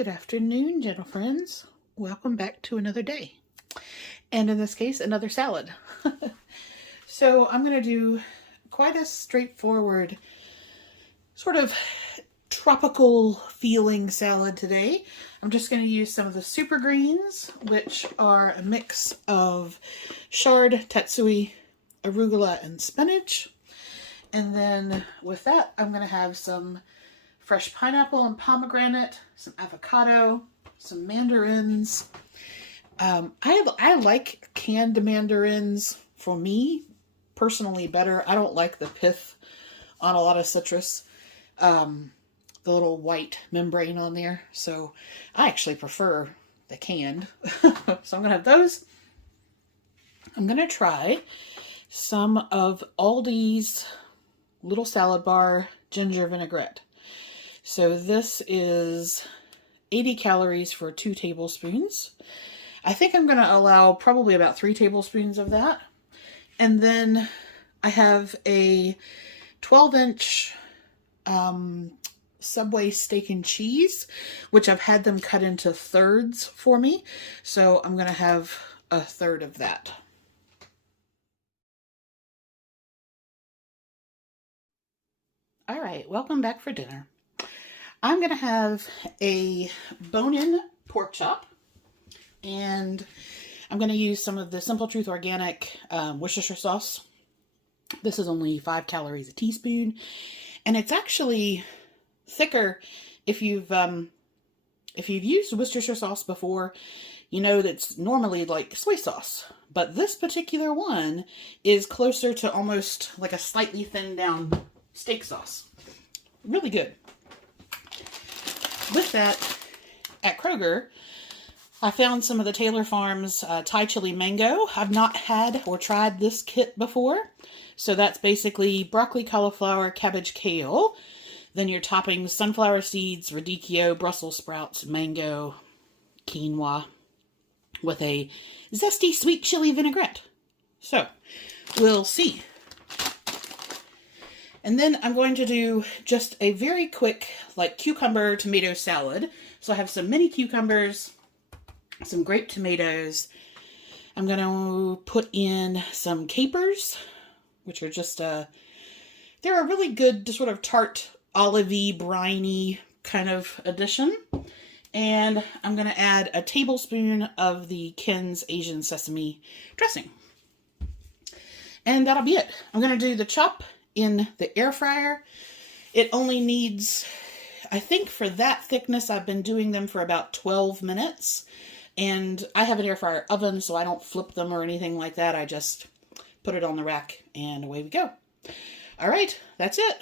Good afternoon, gentle friends. Welcome back to another day. And in this case, another salad. So I'm going to do quite a straightforward, sort of tropical feeling salad today. I'm just going to use some of the super greens, which are a mix of chard, tatsui, arugula, and spinach. And then with that, I'm going to have some fresh pineapple and pomegranate, some avocado, some mandarins. I like canned mandarins, for me, personally better. I don't like the pith on a lot of citrus, the little white membrane on there. So I actually prefer the canned. So I'm going to have those. I'm going to try some of Aldi's little salad bar ginger vinaigrette. So this is 80 calories for 2 tablespoons. I think I'm going to allow probably about 3 tablespoons of that. And then I have a 12-inch Subway steak and cheese, which I've had them cut into thirds for me. So I'm going to have a third of that. All right, welcome back for dinner. I'm going to have a bone-in pork chop, and I'm going to use some of the Simple Truth Organic Worcestershire Sauce. This is only 5 calories a teaspoon, and it's actually thicker. If you've used Worcestershire sauce before, you know that's normally like soy sauce, but this particular one is closer to almost like a slightly thinned down steak sauce. Really good. With that, at Kroger, I found some of the Taylor Farms Thai chili mango. I've not had or tried this kit before. So that's basically broccoli, cauliflower, cabbage, kale. Then your toppings: sunflower seeds, radicchio, Brussels sprouts, mango, quinoa, with a zesty sweet chili vinaigrette. So we'll see. And then I'm going to do just a very quick, like, cucumber tomato salad. So I have some mini cucumbers, some grape tomatoes. I'm going to put in some capers, which are just they're a really good, sort of tart, olivey, briny kind of addition. And I'm going to add a tablespoon of the Ken's Asian sesame dressing. And that'll be it. I'm going to do the chop in the air fryer. It only needs, I think for that thickness, I've been doing them for about 12 minutes. And I have an air fryer oven, so I don't flip them or anything like that. I just put it on the rack and away we go. All right, that's it.